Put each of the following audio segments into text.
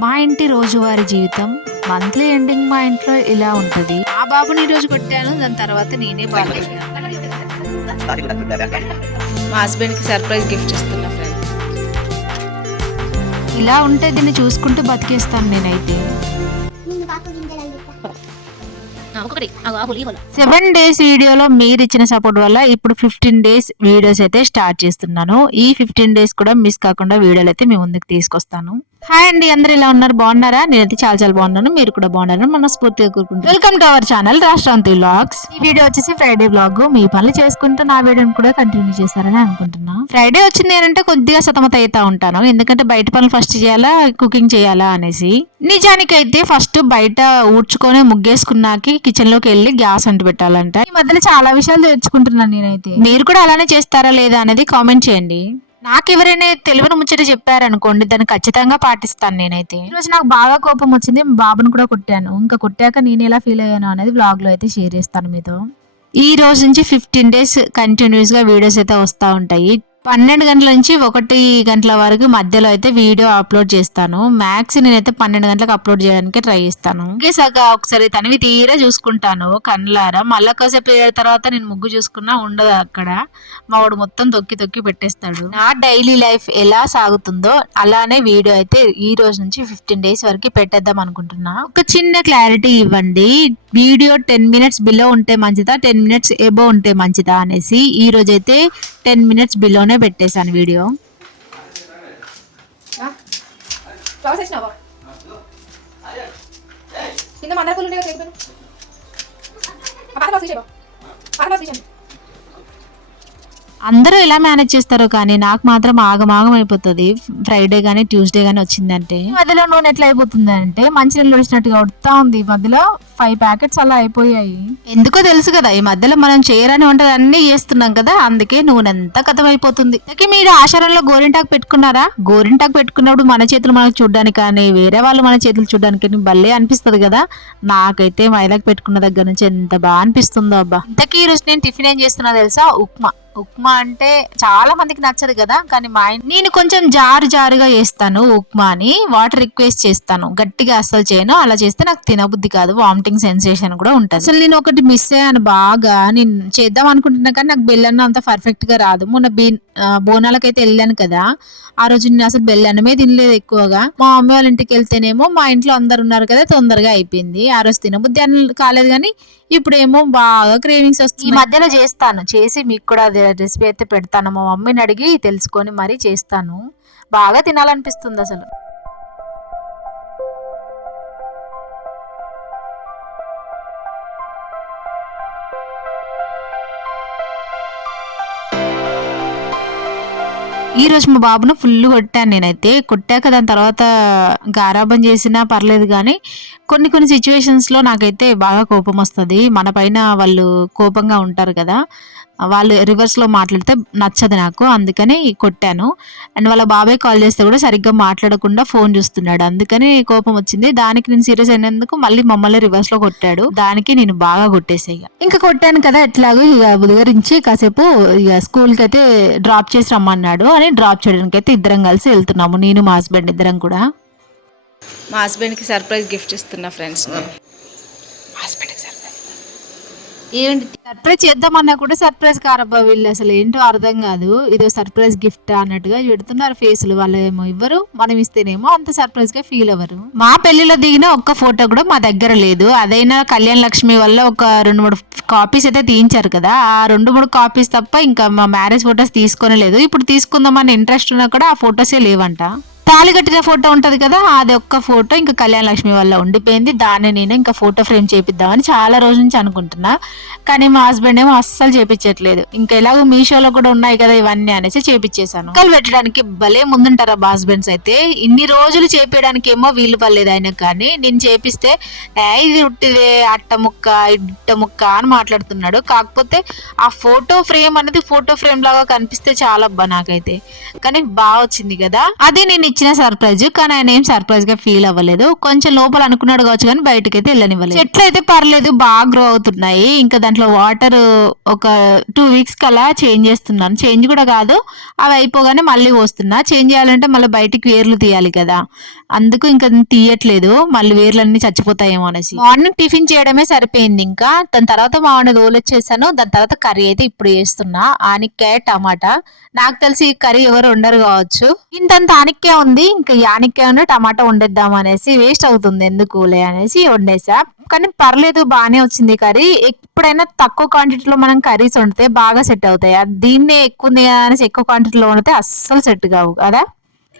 మా ఇంటి రోజువారీ జీవితం మంత్లీ ఎండింగ్ మా ఇంట్లో ఇలా ఉంటుంది. ఆ బాబుని ఈ రోజు కొట్టాను, దాని తర్వాత నేనే బాగా మా హస్బెండ్కి సర్ప్రైజ్ గిఫ్ట్ ఇస్తున్నా ఫ్రెండ్. ఇలా ఉంటే దీన్ని చూసుకుంటూ బతికేస్తాను నేనైతే. 7 days వీడియోలో మీరు ఇచ్చిన సపోర్ట్ వల్ల ఇప్పుడు 15 days వీడియోస్ అయితే స్టార్ట్ చేస్తున్నాను. ఈ 15 days కూడా మిస్ కాకుండా వీడియోలు అయితే మీ ముందుకు తీసుకొస్తాను. హాయ్ అండి, అందరు ఇలా ఉన్నారు, బాగున్నారా? నేనైతే చాలా చాలా బాగున్నాను, మీరు కూడా బాగున్నారని మనస్ఫూర్తిగా కోరుకుంటున్నాను. వెల్కమ్ టు అవర్ ఛానల్ రాష్ట్రాంతి వ్లాగ్స్. ఈ వీడియో వచ్చేసి ఫ్రైడే వ్లాగ్. మీ పనులు చేసుకుంటూ నా వీడియోని కూడా కంటిన్యూ చేస్తారని అనుకుంటున్నా. ఫ్రైడే వచ్చింది అంటే కొద్దిగా సతమత అవుతా ఉంటాను, ఎందుకంటే బయట పనులు ఫస్ట్ చేయాలా, కుకింగ్ చేయాలా అనేసి. నిజానికైతే ఫస్ట్ బయట ఊడ్చుకొని ముగ్గేసుకున్నాకి కిచెన్ లోకి వెళ్ళి గ్యాస్ అంటు పెట్టాలంట. ఈ మధ్యలో చాలా విషయాలు తెచ్చుకుంటున్నాను నేనైతే. మీరు కూడా అలానే చేస్తారా లేదా అనేది కామెంట్ చేయండి. నాకు ఎవరైనా తెలియని ముచ్చట చెప్పారనుకోండి, దాన్ని ఖచ్చితంగా పాటిస్తాను నేనైతే. ఈ రోజు నాకు బాగా కోపం వచ్చింది, బాబుని కూడా కొట్టాను. ఇంకా కొట్టాక నేను ఎలా ఫీల్ అయ్యాను అనేది వ్లాగ్ లో అయితే షేర్ చేస్తాను మీతో. ఈ రోజు నుంచి 15 days కంటిన్యూస్ గా వీడియోస్ అయితే వస్తూ ఉంటాయి. 12 గంటల నుంచి 1 గంటల వరకు మధ్యలో అయితే వీడియో అప్లోడ్ చేస్తాను. మ్యాక్స్ నేనైతే 12 గంటలకు అప్లోడ్ చేయడానికి ట్రై చేస్తాను. ఇంకేసాక ఒకసారి తనవి తీరా చూసుకుంటాను కళ్ళారా. మళ్ళా కాసేపు తర్వాత నేను ముగ్గు చూసుకున్నా ఉండదు అక్కడ. మా వాడు మొత్తం తొక్కి తొక్కి పెట్టేస్తాడు. నా డైలీ లైఫ్ ఎలా సాగుతుందో అలానే వీడియో అయితే ఈ రోజు నుంచి 15 days వరకు పెట్టేద్దాం అనుకుంటున్నా. ఒక చిన్న క్లారిటీ ఇవ్వండి, వీడియో 10 minutes బిలో ఉంటే మంచిదా, 10 minutes ఎబో ఉంటే మంచిదా అనేసి. ఈ రోజు అయితే 10 minutes బిలోనే పెట్టేశాను వీడియో. అందరూ ఎలా మేనేజ్ చేస్తారో కానీ నాకు మాత్రం ఆగమాగం అయిపోతుంది. ఫ్రైడే గానీ ట్యూస్డే గానీ వచ్చిందంటే మధ్యలో నూనె ఎట్లా అయిపోతుంది అంటే మంచినీళ్ళు వచ్చినట్టుగా ఉడుతా ఉంది. మధ్యలో 5 ప్యాకెట్స్ అలా అయిపోయాయి. ఎందుకో తెలుసు కదా, ఈ మధ్యలో మనం చేయరాని వంటలు అన్ని చేస్తున్నాం కదా, అందుకే నూనె అంతా కథం అయిపోతుంది. మీరు ఆచారంలో గోరింటాకు పెట్టుకున్నారా? గోరింటాకు పెట్టుకున్నప్పుడు మన చేతులు మనకు చూడడానికి కానీ వేరే వాళ్ళు మన చేతులు చూడడానికి భలే అనిపిస్తుంది కదా. నాకైతే మైదాకు పెట్టుకున్న దగ్గర నుంచి ఎంత బాగా అనిపిస్తుందో అబ్బా. ఇంతకీ ఈ రోజు నేను టిఫిన్ ఏం చేస్తున్నా తెలుసా? ఉప్మా అంటే చాలా మందికి నచ్చదు కదా, కానీ నేను కొంచెం జారుగా చేస్తాను ఉప్మాని. వాటర్ రిక్వెస్ట్ చేస్తాను, గట్టిగా అస్సలు చేయను. అలా చేస్తే నాకు తినబుద్ధి కాదు, వామిటింగ్ సెన్సేషన్ కూడా ఉంటుంది. అసలు నేను ఒకటి మిస్ అయ్యాను బాగా. నేను చేద్దాం అనుకుంటున్నా కానీ నాకు బెల్లన్నం అంత పర్ఫెక్ట్ గా రాదు. మొన్న బోనాలకైతే వెళ్ళాను కదా, ఆ రోజు నేను అసలు బెల్లన్నమే తినలేదు ఎక్కువగా. మా మమ్మీ వాళ్ళ ఇంటికి వెళ్తేనేమో మా ఇంట్లో అందరు ఉన్నారు కదా, తొందరగా అయిపోయింది. ఆ రోజు తినబుద్ధి కాలేదు, కానీ ఇప్పుడేమో బాగా క్రేవింగ్స్ వస్తుంది. ఈ మధ్యలో చేస్తాను, చేసి మీకు కూడా అదే రెసిపీ అయితే పెడతాను. మా మమ్మీని అడిగి తెలుసుకొని మరీ చేస్తాను. బాగా తినాలనిపిస్తుంది అసలు. ఈ రోజు మా బాబును ఫుల్ కొట్టాను నేనైతే. కొట్టాక దాని తర్వాత గారాబం చేసినా పర్లేదు, కానీ కొన్ని సిచ్యువేషన్స్లో నాకైతే బాగా కోపం వస్తుంది. మన పైన వాళ్ళు కోపంగా ఉంటారు కదా, వాళ్ళు రివర్స్లో మాట్లాడితే నచ్చదు నాకు, అందుకని కొట్టాను. అండ్ వాళ్ళ బాబాయ్ కాల్ చేస్తే కూడా సరిగ్గా మాట్లాడకుండా ఫోన్ చూస్తున్నాడు, అందుకని కోపం వచ్చింది. దానికి నేను సీరియస్ అయినందుకు మళ్ళీ మమ్మల్ని రివర్స్లో కొట్టాడు. దానికి నేను బాగా కొట్టేసాయి. ఇంకా కొట్టాను కదా, ఎట్లాగో ఇక బుధగరించి కాసేపు ఇక స్కూల్కి అయితే డ్రాప్ చేసి రమ్మన్నాడు అని డ్రాప్ చేయడానికి అయితే ఇద్దరం కలిసి వెళ్తున్నాము, నేను మా హస్బెండ్ ఇద్దరం కూడా. మా హస్బెండ్కి సర్ప్రైజ్ గిఫ్ట్ ఇస్తున్నా ఫ్రెండ్స్. ఏంటి సర్ప్రైజ్ చేద్దామన్నా కూడా సర్ప్రైజ్ కారబ్బా వీళ్ళు, అసలు ఏంటో అర్థం కాదు. ఇదో సర్ప్రైజ్ గిఫ్ట్ అన్నట్టుగా పెడుతున్నారు ఫేసులు. వాళ్ళు ఏమో ఇవ్వరు, మనం ఇస్తేనేమో అంత సర్ప్రైజ్ గా ఫీల్ అవ్వరు. మా పెళ్లిలో దిగిన ఒక్క ఫోటో కూడా మా దగ్గర లేదు. అదైనా కళ్యాణ్ లక్ష్మి వల్ల ఒక 2-3 కాపీస్ అయితే తీయించారు కదా, ఆ 2-3 కాపీస్ తప్ప ఇంకా మా మ్యారేజ్ ఫొటోస్ తీసుకునే లేదు. ఇప్పుడు తీసుకుందామని ఇంట్రెస్ట్ ఉన్నా కూడా ఆ ఫొటోసే లేవంట. తాళి కట్టిన ఫోటో ఉంటది కదా, అది ఒక్క ఫోటో ఇంకా కళ్యాణ లక్ష్మి వల్ల ఉండిపోయింది. దాన్ని నేను ఇంకా ఫోటో ఫ్రేమ్ చేపిద్దామని చాలా రోజుల నుంచి అనుకుంటున్నా, కానీ మా హస్బెండ్ ఏమో అస్సలు చేపించట్లేదు. ఇంకా ఎలాగో మీషోలో కూడా ఉన్నాయి కదా ఇవన్నీ అనేసి చేపించేశాను. కళ్ళు పెట్టడానికి భలే ముందుంటారా మా హస్బెండ్స్ అయితే. ఇన్ని రోజులు చేపించడానికి ఏమో వీలు పర్లేదు ఆయనకు, కానీ నేను చేపిస్తే ఇది ఉట్టిదే అట్ట ముక్క ఇట్ట ముక్క అని మాట్లాడుతున్నాడు. కాకపోతే ఆ ఫోటో ఫ్రేమ్ అనేది ఫోటో ఫ్రేమ్ లాగా కనిపిస్తే చాలా అబ్బా నాకైతే, కానీ బాగా వచ్చింది కదా. అదే నేను ఇచ్చిన సర్ప్రైజ్, కానీ ఆయన ఏం సర్ప్రైజ్ గా ఫీల్ అవ్వలేదు. కొంచెం లోపల అనుకున్నాడు కావచ్చు కానీ బయటకైతే వెళ్ళనివ్వలేదు. చెట్లు అయితే పర్లేదు, బాగా గ్రో అవుతున్నాయి. ఇంకా దాంట్లో వాటర్ ఒక 2 వీక్స్ కలా చేంజ్ చేస్తున్నాను. చేంజ్ కూడా కాదు, అవి అయిపోగానే మళ్ళీ పోస్తున్నా. చేంజ్ చేయాలంటే మళ్ళీ బయటికి వేర్లు తీయాలి కదా, అందుకు ఇంకా తీయట్లేదు, మళ్ళీ వేర్లన్నీ చచ్చిపోతాయేమో అనేసి. మార్నింగ్ టిఫిన్ చేయడమే సరిపోయింది. ఇంకా దాని తర్వాత మా వాడిని దోలొచ్చేసాను. దాని తర్వాత కర్రీ అయితే ఇప్పుడు చేస్తున్నా, ఆనిక్కాయ టమాటా. నాకు తెలిసి ఈ కర్రీ ఎవరు వండరు కావచ్చు. ఇంతంత ఆనిక్కాయ ఉంది, ఇంకా ఈ ఆనిక్కాయ టమాటా వండేద్దాం అనేసి, వేస్ట్ అవుతుంది ఎందుకులే అనేసి వండేసా. కానీ పర్లేదు, బాగానే వచ్చింది కర్రీ. ఎప్పుడైనా తక్కువ క్వాంటిటీలో మనం కర్రీస్ వండితే బాగా సెట్ అవుతాయి. దీన్నే ఎక్కువ ఉంది అనేసి ఎక్కువ క్వాంటిటీలో వండితే అస్సలు సెట్ కావు కదా.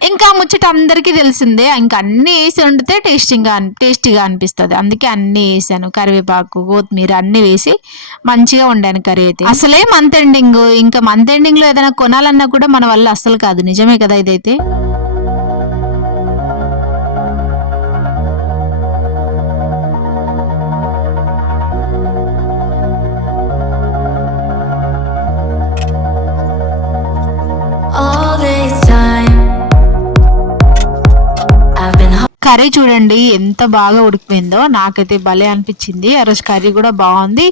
ఇంకా ముచ్చట అందరికీ తెలిసిందే, ఇంకా అన్ని వేసి వండితే టేస్టీగా అనిపిస్తుంది. అందుకే అన్ని వేసాను, కరివేపాకు, కొత్తిమీర అన్ని వేసి మంచిగా వండాను కర్రీ అయితే. అసలే మంత్ ఎండింగ్, ఇంకా మంత్ ఎండింగ్ లో ఏదైనా కొనాలన్నా కూడా మన వల్ల అస్సలు కాదు. నిజమే కదా ఇదైతే. All this time I've been curry చూడండి ఎంత బాగా ఉడికిపోయిందో, నాకైతే భలే అనిపించింది. ఆ రోజు కర్రీ కూడా బాగుంది,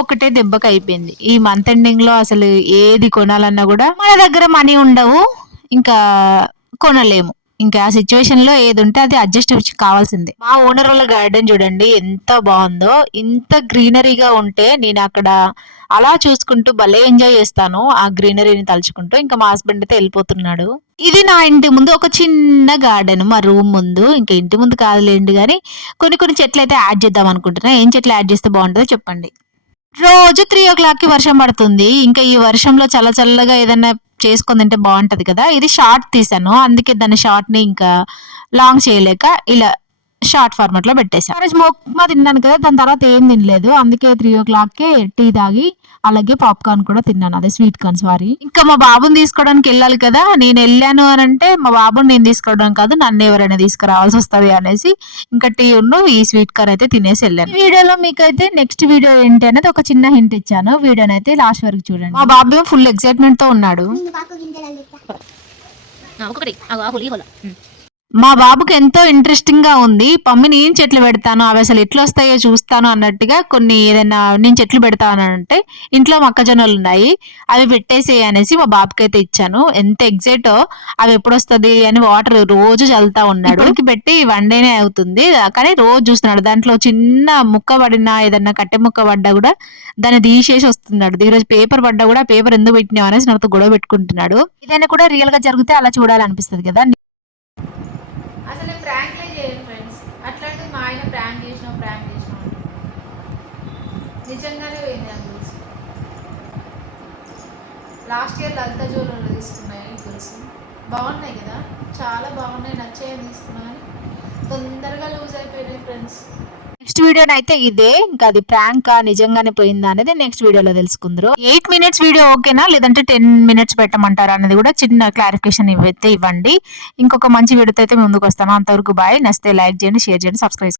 ఒకటే దెబ్బకి అయిపోయింది. ఈ మంత్ ఎండింగ్ లో అసలు ఏది కొనాలన్నా కూడా మన దగ్గర మనీ ఉండవు, ఇంకా కొనలేము. ఇంకా ఆ సిచ్యువేషన్ లో ఏది ఉంటే అది అడ్జస్ట్ కావాల్సిందే. మా ఓనర్ వాళ్ళ గార్డెన్ చూడండి ఎంత బాగుందో. ఇంత గ్రీనరీగా ఉంటే నేను అక్కడ అలా చూసుకుంటూ భలే ఎంజాయ్ చేస్తాను, ఆ గ్రీనరీని తలుచుకుంటూ. ఇంకా మా హస్బెండ్ అయితే వెళ్ళిపోతున్నాడు. ఇది నా ఇంటి ముందు ఒక చిన్న గార్డెన్, మా రూమ్ ముందు. ఇంకా ఇంటి ముందు కాదులేండి, కానీ కొన్ని చెట్లు అయితే యాడ్ చేద్దాం అనుకుంటున్నా. ఏం చెట్లు యాడ్ చేస్తే బాగుంటుందో చెప్పండి. రోజు 3 o'clock కి వర్షం పడుతుంది. ఇంకా ఈ వర్షంలో చల్లగా ఏదైనా చేసుకొని తింటే బాగుంటది కదా. ఇది షార్ట్ తీసాను, అందుకే దాని షార్ట్ ని ఇంకా లాంగ్ చేయలేక ఇలా షార్ట్ ఫార్మాట్ లో పెట్టేసా. ఉప్మా తిన్నాను కదా, దాని తర్వాత ఏం తినలేదు. అందుకే 3 o'clock కి టీ తాగి అలాగే పాప్కార్న్ కూడా తిన్నాను, అదే స్వీట్ కార్న్. సారీ, ఇంకా మా బాబుని తీసుకోవడానికి వెళ్ళాలి కదా. నేను వెళ్ళాను అని అంటే మా బాబుని నేను తీసుకోవడం కాదు, నన్ను ఎవరైనా తీసుకురావాల్సి వస్తుంది అనేసి ఇంకా టీ ఉన్ను ఈ స్వీట్ కార్న్ అయితే తినేసి వెళ్ళాను. ఈ వీడియోలో మీకైతే నెక్స్ట్ వీడియో ఏంటి అనేది ఒక చిన్న హింట్ ఇచ్చాను. వీడియోని అయితే లాస్ట్ వరకు చూడండి. మా బాబు ఫుల్ ఎక్సైట్మెంట్ తో ఉన్నాడు. మా బాబుకి ఎంతో ఇంట్రెస్టింగ్ గా ఉంది. మమ్మీ నేను చెట్లు పెడతాను, అవి అసలు ఎట్లా వస్తాయో చూస్తాను అన్నట్టుగా. కొన్ని ఏదైనా నేను చెట్లు పెడతాను అంటే ఇంట్లో మొక్కజొన్నలు ఉన్నాయి, అవి పెట్టేసేయి అనేసి మా బాబుకి అయితే ఇచ్చాను. ఎంత ఎగ్జైట్, అవి ఎప్పుడు వస్తుంది అని వాటర్ రోజు చల్లుతా ఉన్నాడు. ఇప్పటికి పెట్టి 1 day అవుతుంది, కానీ రోజు చూస్తున్నాడు. దాంట్లో చిన్న ముక్క పడినా, ఏదన్నా కట్టె ముక్క పడ్డా కూడా దాన్ని తీసేసి వస్తున్నాడు. ఈరోజు పేపర్ పడ్డా కూడా పేపర్ ఎందుకు పెట్టినావు అనేసి నాతో గొడవ పెట్టుకుంటున్నాడు. ఏదైనా కూడా రియల్ గా జరిగితే అలా చూడాలనిపిస్తుంది కదా. అసలు ప్రాంక్లే చేయను ఫ్రెండ్స్, అట్లాంటిది మా ఆయన ప్రాంక్ చేసినాం నిజంగానే పోయింది నాకు తెలుసు. లాస్ట్ ఇయర్ లలిత జ్యువెలరీలో తీసుకున్నాయి తెలుసు, బాగున్నాయి కదా, చాలా బాగున్నాయి, నచ్చాయని తీసుకున్నా కానీ తొందరగా లూజ్ అయిపోయినాయి ఫ్రెండ్స్. నెక్స్ట్ వీడియోని అయితే ఇదే, ఇంకా అది ప్రాంక్ నిజంగానే పోయిందా అనేది నెక్స్ట్ వీడియోలో తెలుసుకుందరు. 8 minutes వీడియో ఓకేనా, లేదంటే 10 minutes పెట్టమంటారా అనేది కూడా చిన్న క్లారిఫికేషన్ ఇవ్వండి. ఇంకొక మంచి వీడియోతో అయితే ముందుకు వస్తాను. అంతవరకు బాయ్. నచ్చితే లైక్ చేయండి, షేర్ చేయండి, సబ్స్క్రైబ్